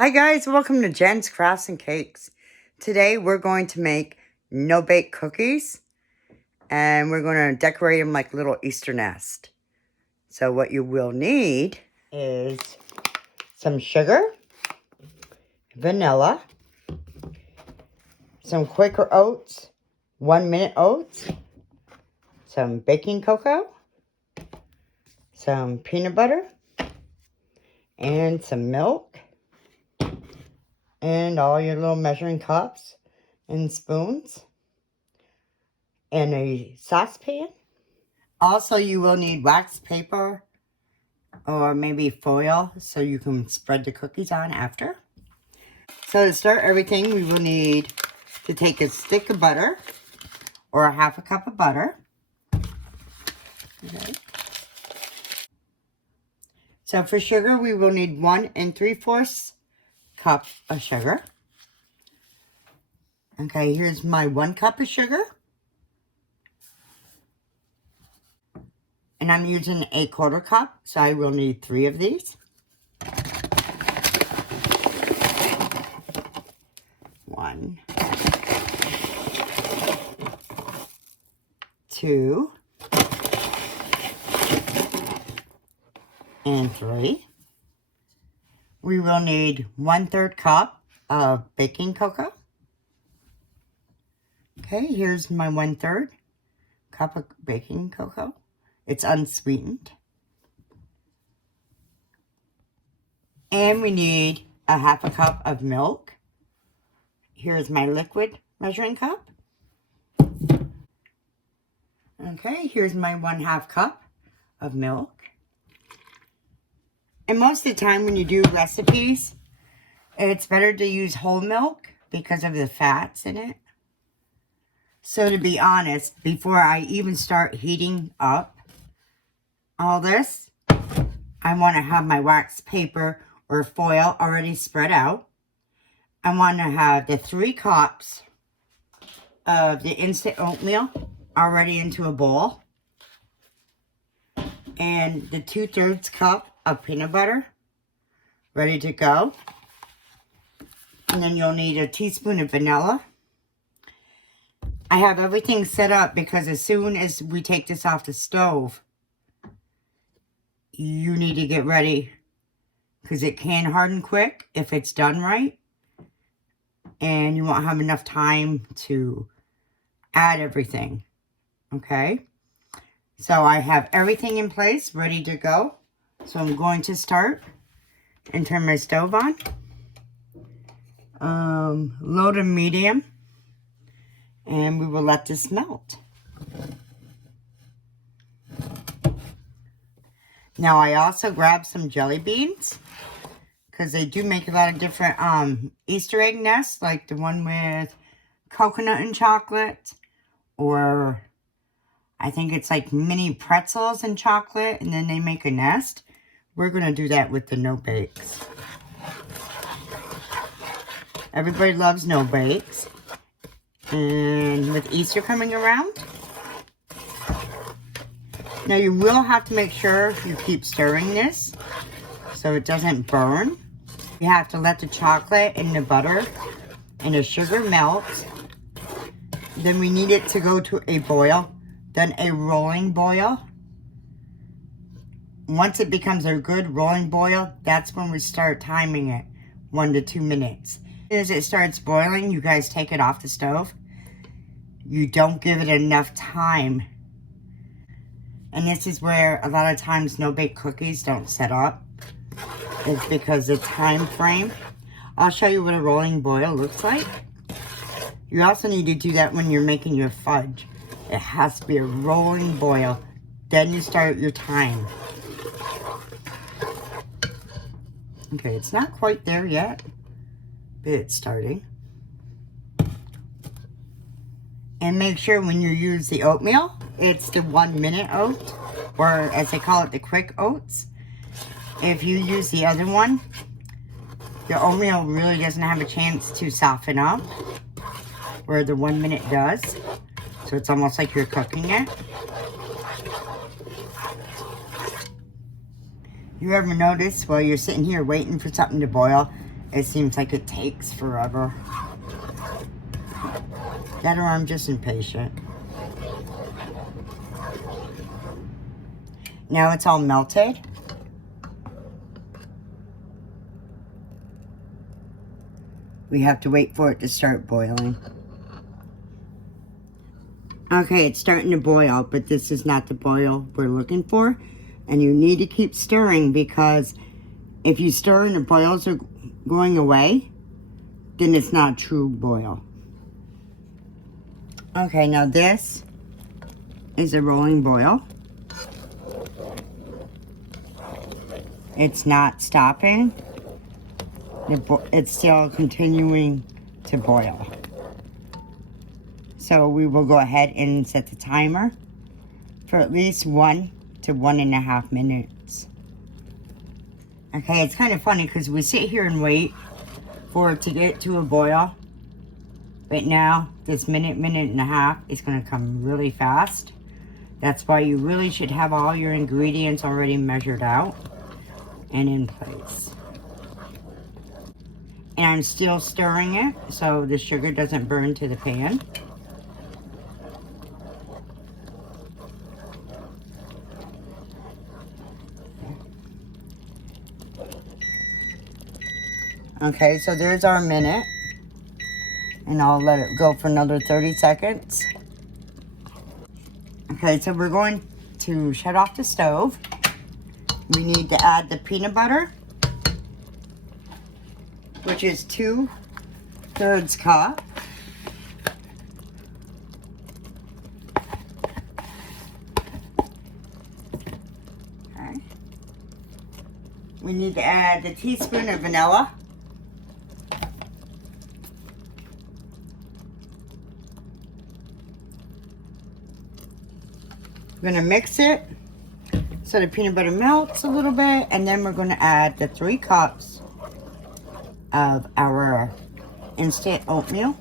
Hi guys, welcome to Jen's Crafts and Cakes. Today we're going to make no-bake cookies and we're going to decorate them like a little Easter nest. So what you will need is some sugar, vanilla, some Quaker oats, 1 minute oats, some baking cocoa, some peanut butter, and some milk, and all your little measuring cups and spoons, and a saucepan. Also, you will need wax paper or maybe foil so you can spread the cookies on after. So to start everything, we will need to take a stick of butter or a half a cup of butter. Okay. So for sugar, we will need 1 3/4 cup of sugar. Okay, here's my 1 cup of sugar. And I'm using a 1/4 cup, so I will need 3 of these. 1, 2, and 3. We will need 1/3 cup of baking cocoa. Okay, here's my 1/3 cup of baking cocoa. It's unsweetened. And we need a half a cup of milk. Here's my liquid measuring cup. Okay, here's my 1/2 cup of milk. And most of the time when you do recipes, it's better to use whole milk because of the fats in it. So to be honest, before I even start heating up all this, I want to have my wax paper or foil already spread out. I want to have the 3 cups of the instant oatmeal already into a bowl. And the 2/3 cup of peanut butter ready to go. And then you'll need a teaspoon of vanilla. I have everything set up because as soon as we take this off the stove, you need to get ready because it can harden quick if it's done right. And you won't have enough time to add everything. Okay? So I have everything in place, ready to go. So I'm going to start and turn my stove on. Low to medium. And we will let this melt. Now I also grabbed some jelly beans because they do make a lot of different Easter egg nests, like the one with coconut and chocolate, or I think it's like mini pretzels and chocolate, and then they make a nest. We're going to do that with the no-bakes. Everybody loves no-bakes. And with Easter coming around, now you will have to make sure you keep stirring this so it doesn't burn. You have to let the chocolate and the butter and the sugar melt. Then we need it to go to a boil, then a rolling boil. Once it becomes a good rolling boil, that's when we start timing it, 1 to 2 minutes. As it starts boiling, you guys take it off the stove. You don't give it enough time. And this is where a lot of times no-bake cookies don't set up. It's because the time frame. I'll show you what a rolling boil looks like. You also need to do that when you're making your fudge. It has to be a rolling boil. Then you start your time. Okay, it's not quite there yet, but it's starting. And make sure when you use the oatmeal, it's the 1 minute oat, or as they call it, the quick oats. If you use the other one, the oatmeal really doesn't have a chance to soften up, where the 1 minute does. So it's almost like you're cooking it. You ever notice while you're sitting here waiting for something to boil, It seems like it takes forever. That or I'm just impatient. Now it's all melted. We have to wait for it to start boiling. Okay, it's starting to boil, but this is not the boil we're looking for. And you need to keep stirring, because if you stir and the boils are going away, then it's not a true boil. Okay, now this is a rolling boil. It's not stopping. It's still continuing to boil. So we will go ahead and set the timer for at least 1 to 1.5 minutes. Okay, it's kind of funny because we sit here and wait for it to get to a boil. But now, this minute and a half is going to come really fast. That's why you really should have all your ingredients already measured out and in place. And I'm still stirring it so the sugar doesn't burn to the pan. Okay, so there's our minute. And I'll let it go for another 30 seconds. Okay, so we're going to shut off the stove. We need to add the peanut butter, which is 2/3 cup. Okay. We need to add the teaspoon of vanilla. We're going to mix it so the peanut butter melts a little bit, and then we're going to add the 3 cups of our instant oatmeal.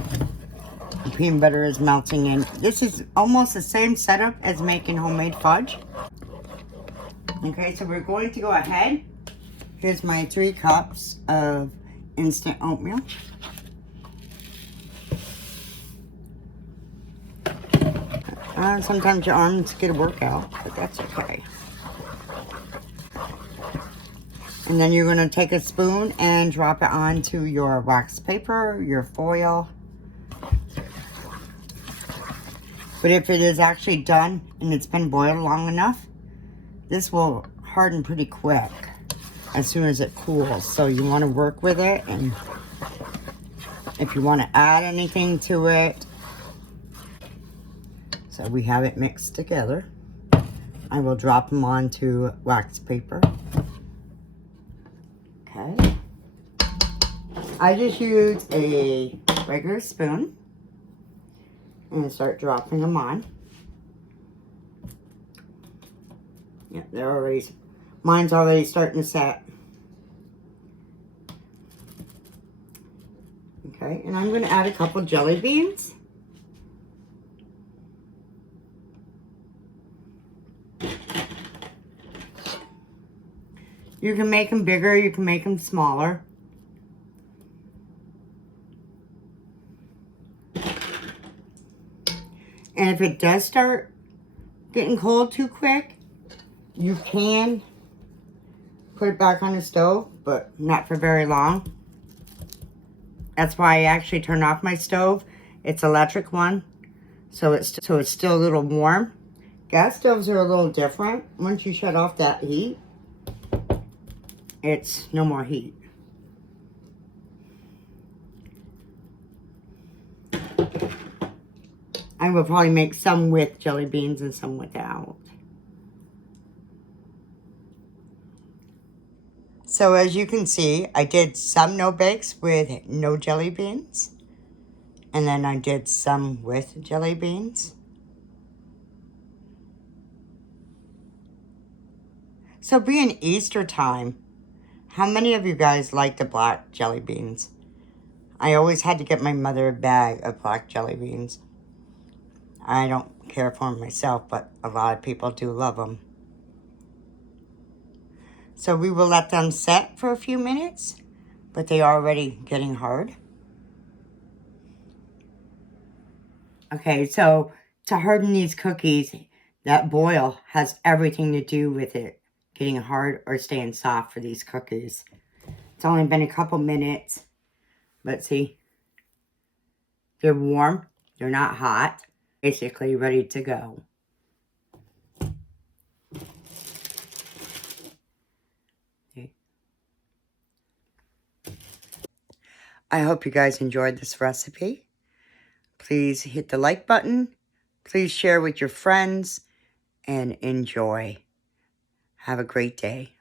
The peanut butter is melting in. This is almost the same setup as making homemade fudge. Okay, so we're going to go ahead. Here's my 3 cups of instant oatmeal. Sometimes your arms get a workout, but that's okay. And then you're going to take a spoon and drop it onto your wax paper, your foil. But if it is actually done and it's been boiled long enough, this will harden pretty quick as soon as it cools. So you want to work with it, and if you want to add anything to it. So we have it mixed together. I will drop them onto wax paper. Okay. I just use a regular spoon and start dropping them on. Yeah, mine's already starting to set. Okay, and I'm going to add a couple jelly beans. You can make them bigger, you can make them smaller. And if it does start getting cold too quick, you can put it back on the stove, but not for very long. That's why I actually turned off my stove. It's an electric one, so it's still a little warm. Gas stoves are a little different. Once you shut off that heat, it's no more heat. I will probably make some with jelly beans and some without. So as you can see, I did some no bakes with no jelly beans. And then I did some with jelly beans. So being Easter time, how many of you guys like the black jelly beans? I always had to get my mother a bag of black jelly beans. I don't care for them myself, but a lot of people do love them. So we will let them set for a few minutes, but they are already getting hard. Okay, so to harden these cookies, that boil has everything to do with it getting hard or staying soft for these cookies. It's only been a couple minutes, but see, they're warm, they're not hot, basically ready to go. Okay. I hope you guys enjoyed this recipe. Please hit the like button. Please share with your friends and enjoy. Have a great day.